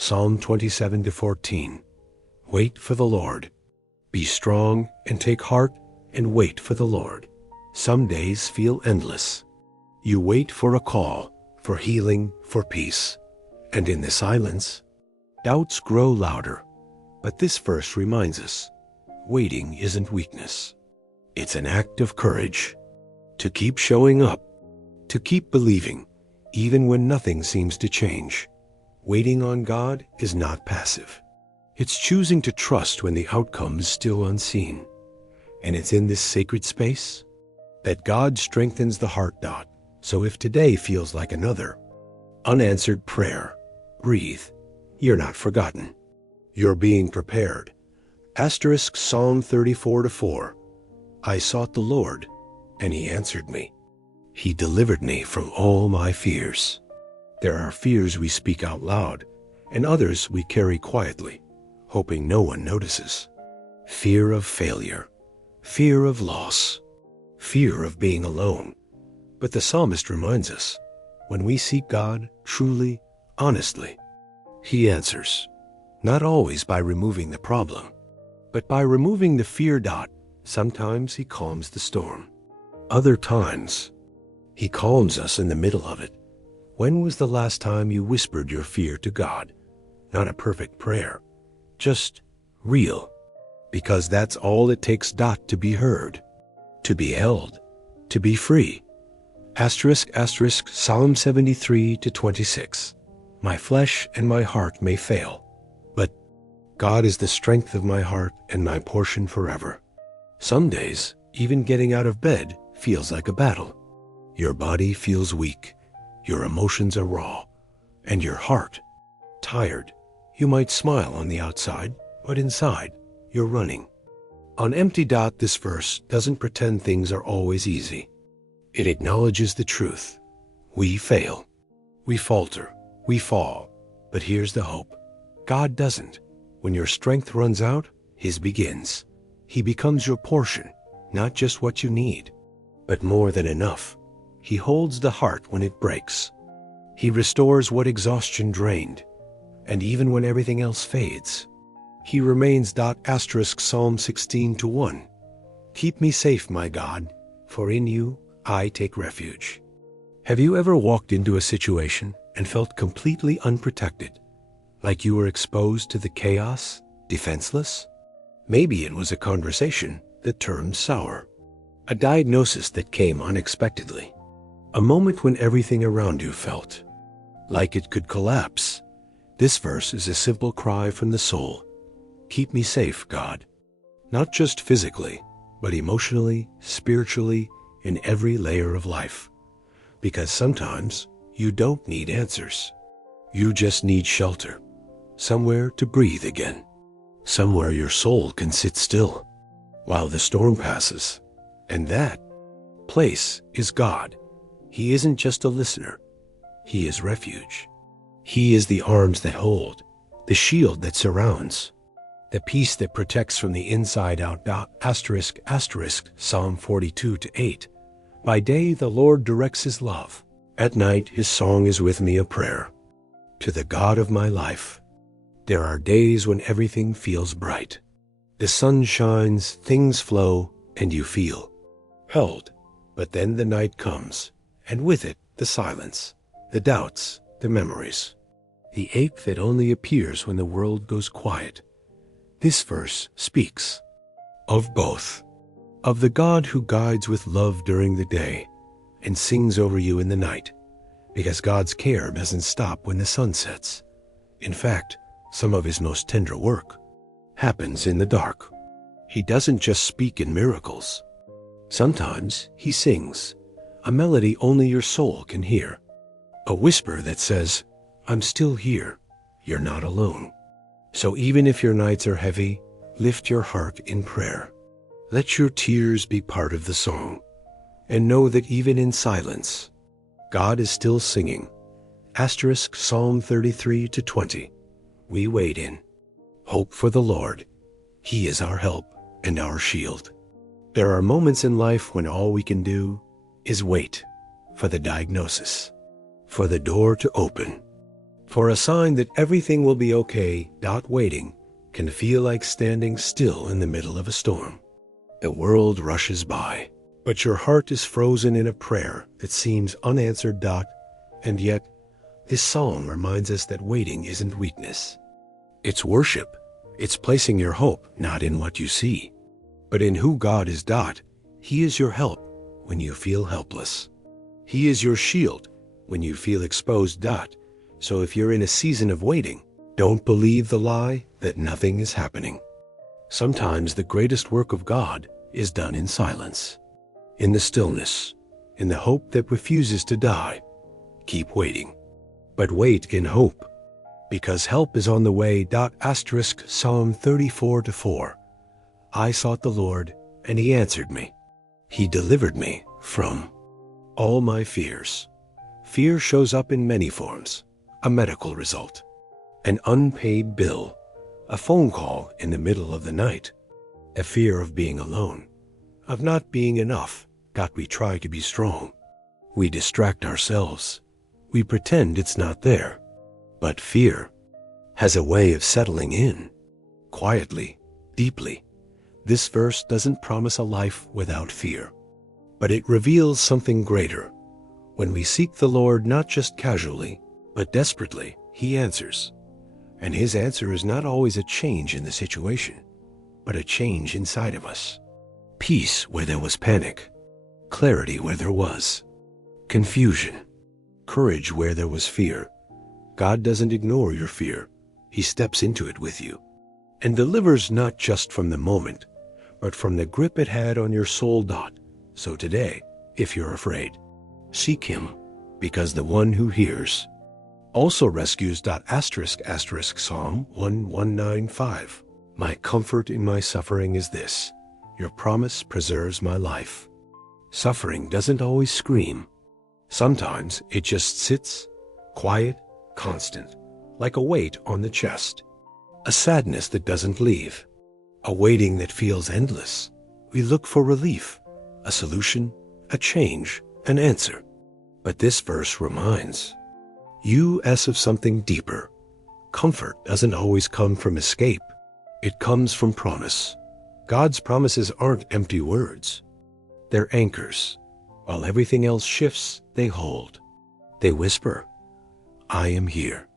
Psalm 27-14. Wait for the Lord. Be strong and take heart and wait for the Lord. Some days feel endless. You wait for a call, for healing, for peace. And in the silence, doubts grow louder. But this verse reminds us, waiting isn't weakness. It's an act of courage. To keep showing up, to keep believing, even when nothing seems to change. Waiting on God is not passive. It's choosing to trust when the outcome is still unseen. And it's in this sacred space that God strengthens the heart. So if today feels like another unanswered prayer, breathe. You're not forgotten. You're being prepared. Psalm 34-4. I sought the Lord, and he answered me. He delivered me from all my fears. There are fears we speak out loud, and others we carry quietly, hoping no one notices. Fear of failure, fear of loss, fear of being alone. But the psalmist reminds us, when we seek God truly, honestly, he answers, not always by removing the problem, but by removing the fear. Sometimes he calms the storm. Other times, he calms us in the middle of it. When was the last time you whispered your fear to God? Not a perfect prayer, just real. Because that's all it takes. To be heard, to be held, to be free. Psalm 73-26. My flesh and my heart may fail, but God is the strength of my heart and my portion forever. Some days, even getting out of bed feels like a battle. Your body feels weak, your emotions are raw, and your heart tired. You might smile on the outside, but inside, you're running on empty. This verse doesn't pretend things are always easy. It acknowledges the truth. We fail, we falter, we fall, but here's the hope. God doesn't. When your strength runs out, his begins. He becomes your portion, not just what you need, but more than enough. He holds the heart when it breaks. He restores what exhaustion drained. And even when everything else fades, he remains. Psalm 16-1. Keep me safe, my God, for in you I take refuge. Have you ever walked into a situation and felt completely unprotected, like you were exposed to the chaos, defenseless? Maybe it was a conversation that turned sour, a diagnosis that came unexpectedly, a moment when everything around you felt like it could collapse. This verse is a simple cry from the soul. Keep me safe, God. Not just physically, but emotionally, spiritually, in every layer of life. Because sometimes you don't need answers. You just need shelter, somewhere to breathe again, somewhere your soul can sit still while the storm passes. And that place is God. He isn't just a listener. He is refuge. He is the arms that hold, the shield that surrounds, the peace that protects from the inside out. Psalm 42-8. By day the Lord directs his love. At night his song is with me a prayer. To the God of my life. There are days when everything feels bright. The sun shines, things flow, and you feel held. But then the night comes, and with it the silence, the doubts, the memories, the ache that only appears when the world goes quiet. This verse speaks of both, of the God who guides with love during the day and sings over you in the night, because God's care doesn't stop when the sun sets. In fact, some of his most tender work happens in the dark. He doesn't just speak in miracles. Sometimes he sings, a melody only your soul can hear, a whisper that says, I'm still here, you're not alone. So even if your nights are heavy, lift your heart in prayer. Let your tears be part of the song, and know that even in silence, God is still singing. Psalm 33-20. We wait in hope for the Lord. He is our help and our shield. There are moments in life when all we can do is wait for the diagnosis, for the door to open, For a sign that everything will be okay, waiting can feel like standing still in the middle of a storm. The world rushes by, but your heart is frozen in a prayer that seems unanswered. And yet, this psalm reminds us that waiting isn't weakness. It's worship. It's placing your hope not in what you see, but in who God is. He is your help when you feel helpless. He is your shield when you feel exposed. So if you're in a season of waiting, don't believe the lie that nothing is happening. Sometimes the greatest work of God is done in silence, in the stillness, in the hope that refuses to die. Keep waiting, but wait in hope, because help is on the way. Psalm 34:4. I sought the Lord, and he answered me. He delivered me from all my fears. Fear shows up in many forms: a medical result, an unpaid bill, a phone call in the middle of the night, a fear of being alone, of not being enough. We try to be strong. We distract ourselves. We pretend it's not there. But fear has a way of settling in, quietly, deeply. This verse doesn't promise a life without fear, but it reveals something greater. When we seek the Lord not just casually, but desperately, he answers. And his answer is not always a change in the situation, but a change inside of us. Peace where there was panic, clarity where there was confusion, courage where there was fear. God doesn't ignore your fear. He steps into it with you and delivers not just from the moment, but from the grip it had on your soul. So today, if you're afraid, seek him, because the one who hears also rescues. Psalm 195. My comfort in my suffering is this: your promise preserves my life. Suffering doesn't always scream. Sometimes it just sits, quiet, constant, like a weight on the chest. A sadness that doesn't leave. A waiting that feels endless. We look for relief, a solution, a change, an answer. But this verse reminds us of something deeper. Comfort doesn't always come from escape. It comes from promise. God's promises aren't empty words. They're anchors. While everything else shifts, they hold. They whisper, I am here.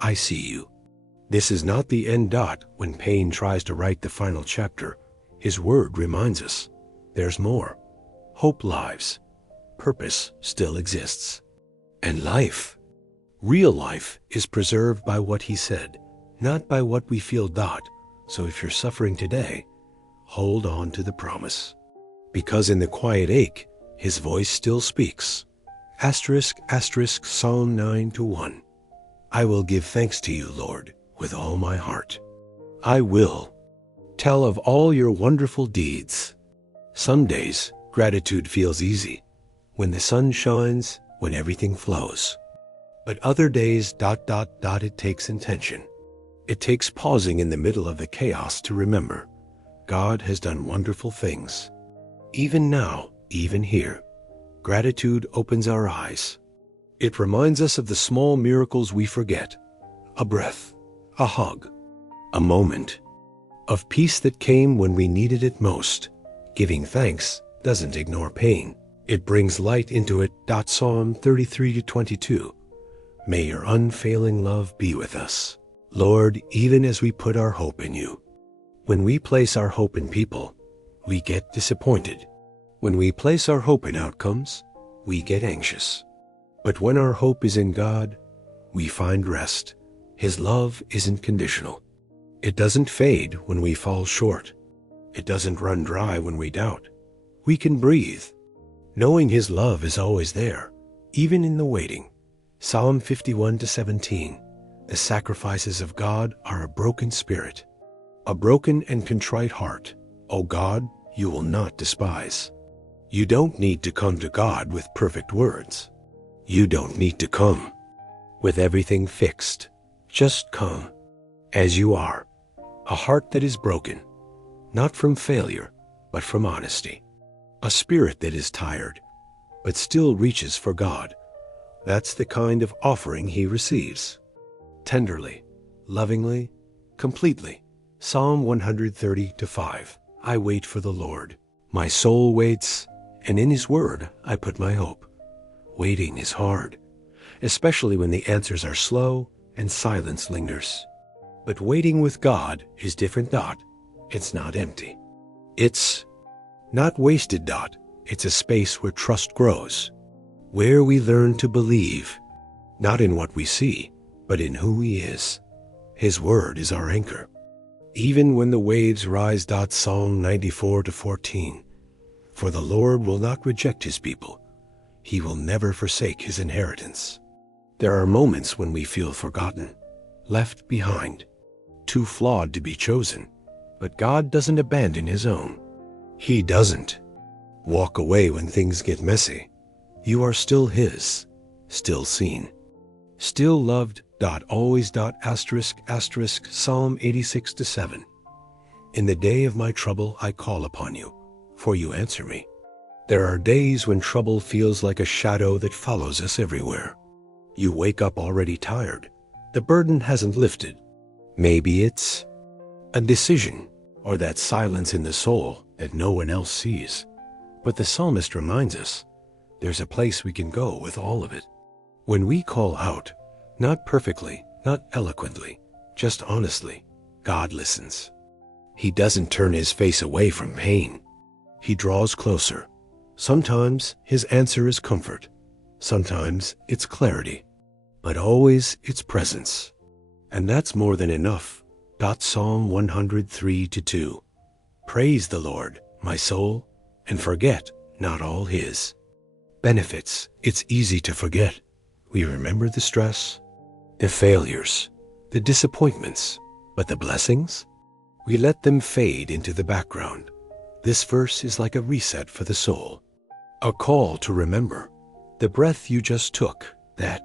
I see you. This is not the end. When pain tries to write the final chapter, his word reminds us there's more. Hope lives. Purpose still exists. And life, real life, is preserved by what he said, not by what we feel. So if you're suffering today, hold on to the promise. Because in the quiet ache, his voice still speaks. Psalm 9:1. I will give thanks to you, Lord, with all my heart. I will tell of all your wonderful deeds. Some days, gratitude feels easy, when the sun shines, when everything flows. But other days, it takes intention. It takes pausing in the middle of the chaos to remember God has done wonderful things. Even now, even here, gratitude opens our eyes. It reminds us of the small miracles we forget. A breath, a hug, a moment of peace that came when we needed it most. Giving thanks doesn't ignore pain. It brings light into it. Psalm 33:22. May your unfailing love be with us, Lord, even as we put our hope in you. When we place our hope in people, we get disappointed. When we place our hope in outcomes, we get anxious. But when our hope is in God, we find rest. His love isn't conditional. It doesn't fade when we fall short. It doesn't run dry when we doubt. We can breathe, knowing his love is always there, even in the waiting. Psalm 51:17. The sacrifices of God are a broken spirit, a broken and contrite heart. O God, you will not despise. You don't need to come to God with perfect words. You don't need to come with everything fixed. Just come as you are, a heart that is broken, not from failure, but from honesty. A spirit that is tired, but still reaches for God. That's the kind of offering he receives. tenderly, lovingly, completely. Psalm 130:5. I wait for the Lord. My soul waits, and in His word I put my hope. Waiting is hard, especially when the answers are slow and silence lingers. But waiting with God is different. It's not empty. It's not wasted. It's a space where trust grows, where we learn to believe, not in what we see, but in who He is. His word is our anchor. Even when the waves rise. Psalm 94:14. For the Lord will not reject His people. He will never forsake His inheritance. There are moments when we feel forgotten, left behind, too flawed to be chosen. But God doesn't abandon His own. He doesn't walk away when things get messy. You are still His, still seen, still loved. Always. **** Psalm 86:7. In the day of my trouble I call upon you, for you answer me. There are days when trouble feels like a shadow that follows us everywhere. You wake up already tired. The burden hasn't lifted. Maybe it's a decision, or that silence in the soul that no one else sees. But the psalmist reminds us, there's a place we can go with all of it. When we call out, not perfectly, not eloquently, just honestly, God listens. He doesn't turn His face away from pain. He draws closer. Sometimes His answer is comfort. Sometimes it's clarity. But always it's presence. And that's more than enough. Psalm 103:2. Praise the Lord, my soul, and forget not all His benefits. It's easy to forget. We remember the stress, the failures, the disappointments, but the blessings? We let them fade into the background. This verse is like a reset for the soul, a call to remember. The breath you just took, that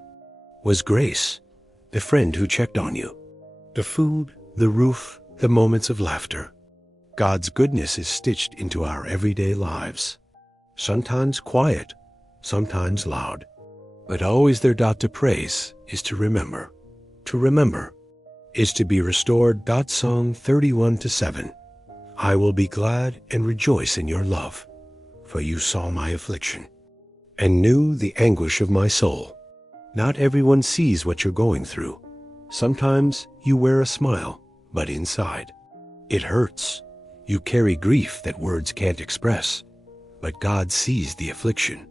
was grace. The friend who checked on you, the food, the roof, the moments of laughter. God's goodness is stitched into our everyday lives, sometimes quiet, sometimes loud. But always there. To praise is to remember. To remember is to be restored. Psalm 31:7. I will be glad and rejoice in your love, for you saw my affliction and knew the anguish of my soul. Not everyone sees what you're going through. Sometimes you wear a smile, but inside it hurts. You carry grief that words can't express, but God sees the affliction.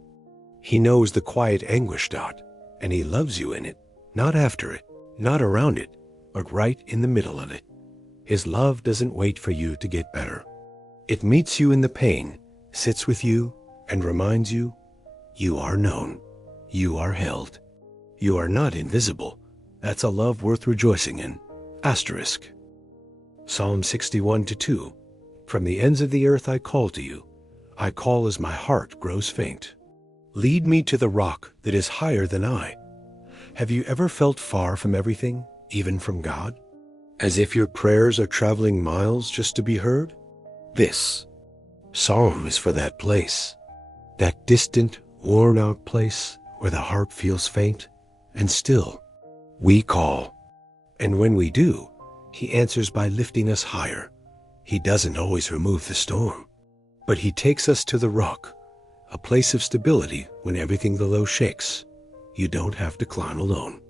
He knows the quiet anguish. And He loves you in it, not after it, not around it, but right in the middle of it. His love doesn't wait for you to get better. It meets you in the pain, sits with you, and reminds you, you are known, you are held, you are not invisible. That's a love worth rejoicing in. Psalm 61:2. From the ends of the earth I call to you. I call as my heart grows faint. Lead me to the rock that is higher than I. Have you ever felt far from everything, even from God? As if your prayers are traveling miles just to be heard? This psalm is for that place, that distant, worn-out place where the heart feels faint and still. We call, and when we do, He answers by lifting us higher. He doesn't always remove the storm, but He takes us to the rock, a place of stability when everything below shakes. You don't have to climb alone.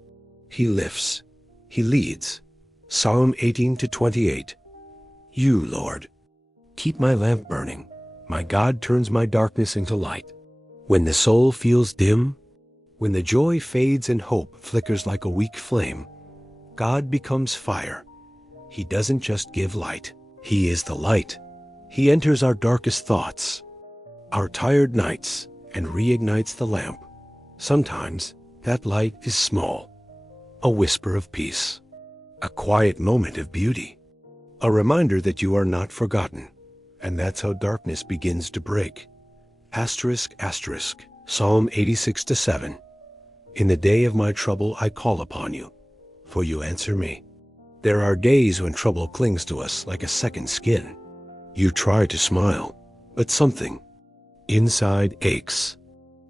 He lifts. He leads. Psalm 18:28. You, Lord, keep my lamp burning. My God turns my darkness into light. When the soul feels dim, when the joy fades and hope flickers like a weak flame, God becomes fire. He doesn't just give light. He is the light. He enters our darkest thoughts, our tired nights, and reignites the lamp. Sometimes that light is small, a whisper of peace, a quiet moment of beauty, a reminder that you are not forgotten. And that's how darkness begins to break. Psalm 86:7. In the day of my trouble I call upon you, for you answer me. There are days when trouble clings to us like a second skin. You try to smile, but something inside aches.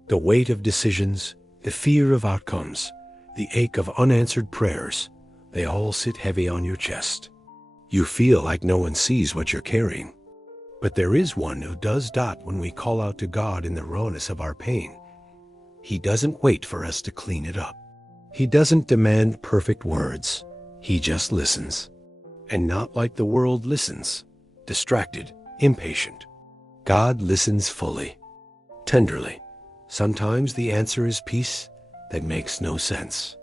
The weight of decisions, the fear of outcomes, the ache of unanswered prayers. They all sit heavy on your chest. You feel like no one sees what you're carrying. But there is one who does. When we call out to God in the rawness of our pain, He doesn't wait for us to clean it up. He doesn't demand perfect words. He just listens. And not like the world listens, distracted, impatient. God listens fully, tenderly. Sometimes the answer is peace that makes no sense.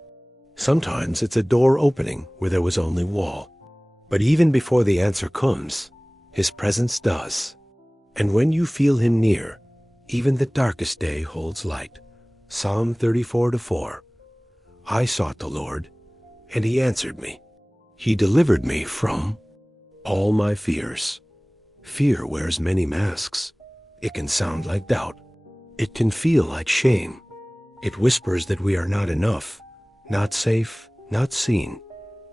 Sometimes it's a door opening where there was only wall. But even before the answer comes, His presence does. And when you feel Him near, even the darkest day holds light. Psalm 34:4. I sought the Lord, and He answered me. He delivered me from all my fears. Fear wears many masks. It can sound like doubt. It can feel like shame. It whispers that we are not enough, not safe, not seen.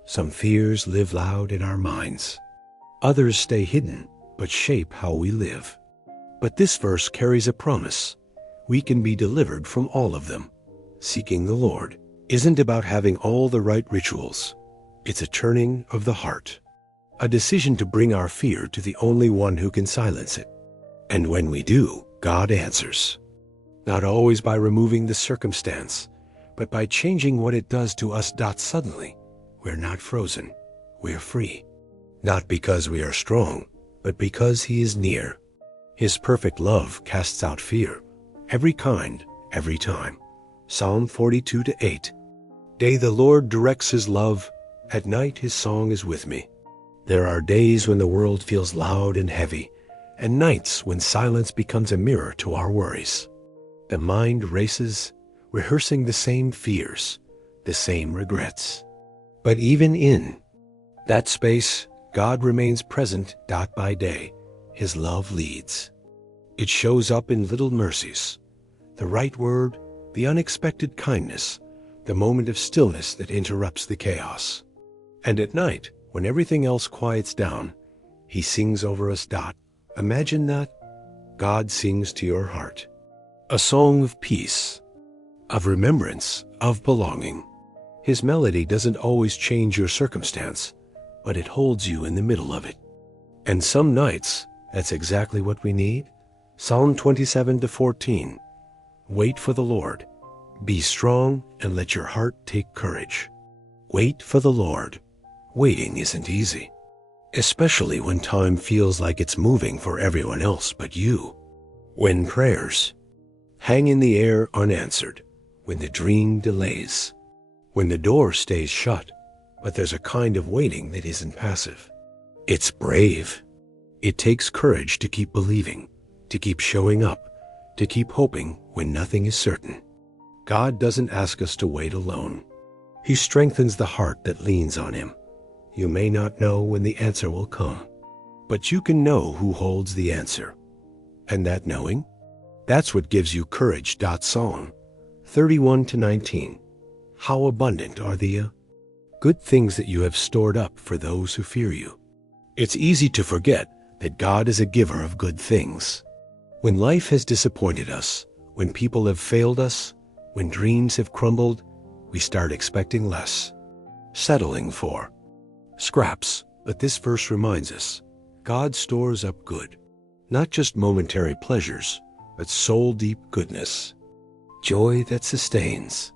Some fears live loud in our minds. Others stay hidden, but shape how we live. But this verse carries a promise. We can be delivered from all of them. Seeking the Lord isn't about having all the right rituals. It's a turning of the heart, a decision to bring our fear to the only one who can silence it. And when we do, God answers. Not always by removing the circumstance, but by changing what it does to us. Suddenly, we're not frozen, we're free. Not because we are strong, but because He is near. His perfect love casts out fear, every kind, every time. Psalm 42:8. Day the Lord directs His love, at night His song is with me. There are days when the world feels loud and heavy, and nights when silence becomes a mirror to our worries. The mind races, rehearsing the same fears, the same regrets. But even in that space, God remains present. By day, His love leads. It shows up in little mercies, the right word, the unexpected kindness, the moment of stillness that interrupts the chaos. And at night, when everything else quiets down, He sings over us. Imagine that. God sings to your heart. A song of peace, of remembrance, of belonging. His melody doesn't always change your circumstance, but it holds you in the middle of it. And some nights, that's exactly what we need. Psalm 27:14. Wait for the Lord. Be strong and let your heart take courage. Wait for the Lord. Waiting isn't easy, especially when time feels like it's moving for everyone else but you. When prayers hang in the air unanswered, when the dream delays, when the door stays shut, but there's a kind of waiting that isn't passive. It's brave. It takes courage to keep believing, to keep showing up, to keep hoping when nothing is certain. God doesn't ask us to wait alone. He strengthens the heart that leans on Him. You may not know when the answer will come, but you can know who holds the answer. And that knowing, that's what gives you courage. Psalm 31:19. How abundant are the good things that you have stored up for those who fear you. It's easy to forget that God is a giver of good things. When life has disappointed us, when people have failed us, when dreams have crumbled, we start expecting less, settling for scraps. But this verse reminds us, God stores up good, not just momentary pleasures, but soul-deep goodness, joy that sustains,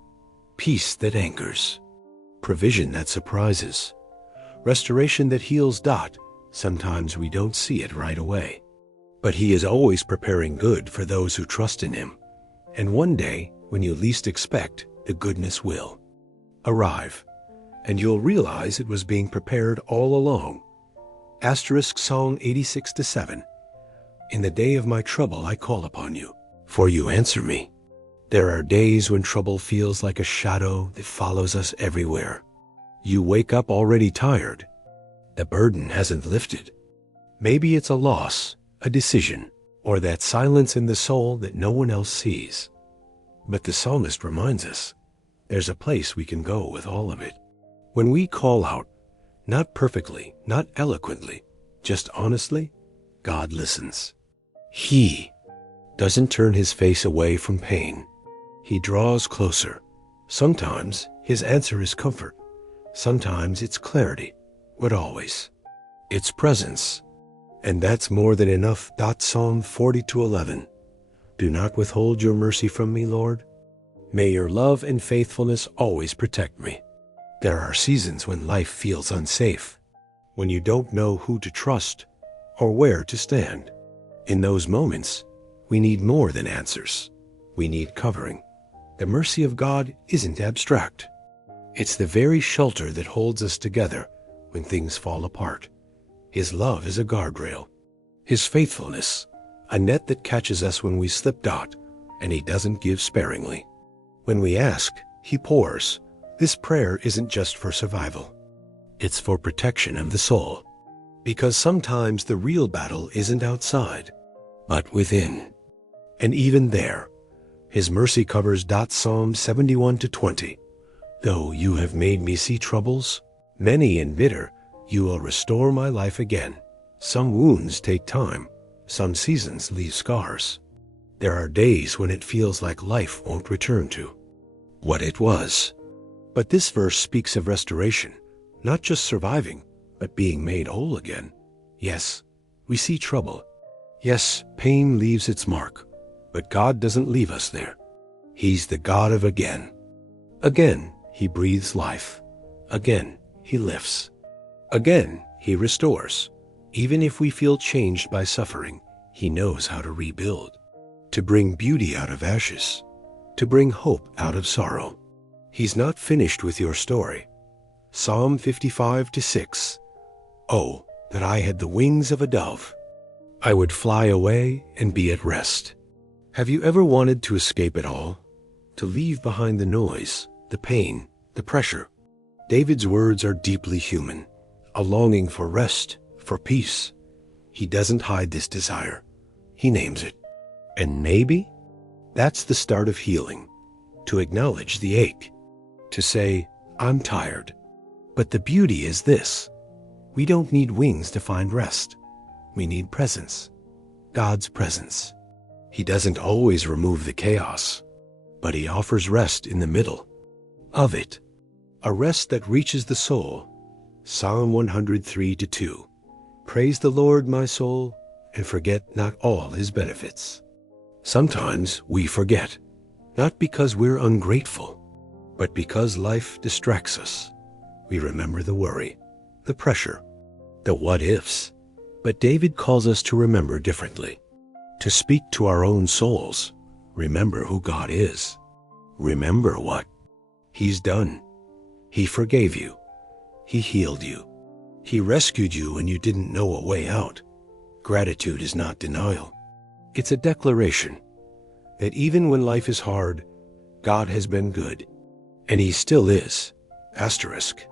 peace that anchors, provision that surprises, restoration that heals. Sometimes we don't see it right away, but He is always preparing good for those who trust in Him. And one day, when you least expect, the goodness will arrive, and you'll realize it was being prepared all along. Psalm 86:7. In the day of my trouble I call upon you, for you answer me. There are days when trouble feels like a shadow that follows us everywhere. You wake up already tired. The burden hasn't lifted. Maybe it's a loss, a decision, or that silence in the soul that no one else sees. But the psalmist reminds us, there's a place we can go with all of it. When we call out, not perfectly, not eloquently, just honestly, God listens. He doesn't turn His face away from pain. He draws closer. Sometimes His answer is comfort. Sometimes it's clarity, but always it's presence. And that's more than enough. Psalm 42:11. Do not withhold your mercy from me, Lord. May your love and faithfulness always protect me. There are seasons when life feels unsafe, when you don't know who to trust or where to stand. In those moments, we need more than answers. We need covering. The mercy of God isn't abstract. It's the very shelter that holds us together when things fall apart. His love is a guardrail. His faithfulness, a net that catches us when we slip out, and he doesn't give sparingly. When we ask, he pours. This prayer isn't just for survival. It's for protection of the soul. Because sometimes the real battle isn't outside, but within. And even there, his mercy covers. Psalm 71:20. Though you have made me see troubles, many and bitter, you will restore my life again. Some wounds take time. Some seasons leave scars. There are days when it feels like life won't return to what it was. But this verse speaks of restoration, not just surviving, but being made whole again. Yes, we see trouble. Yes, pain leaves its mark, but God doesn't leave us there. He's the God of again. Again, he breathes life. Again, he lifts. Again, he restores. Even if we feel changed by suffering, he knows how to rebuild, to bring beauty out of ashes, to bring hope out of sorrow. He's not finished with your story. Psalm 55:6. Oh, that I had the wings of a dove. I would fly away and be at rest. Have you ever wanted to escape it all? To leave behind the noise, the pain, the pressure? David's words are deeply human, a longing for rest, for peace. He doesn't hide this desire. He names it. And maybe that's the start of healing, to acknowledge the ache, to say, I'm tired. But the beauty is this: we don't need wings to find rest. We need presence, God's presence. He doesn't always remove the chaos, but he offers rest in the middle of it, a rest that reaches the soul. Psalm 103:2. Praise the Lord, my soul, and forget not all his benefits. Sometimes we forget, not because we're ungrateful, but because life distracts us. We remember the worry, the pressure, the what-ifs. But David calls us to remember differently, to speak to our own souls. Remember who God is. Remember what he's done. He forgave you. He healed you. He rescued you when you didn't know a way out. Gratitude is not denial. It's a declaration that even when life is hard, God has been good, and he still is. Asterisk.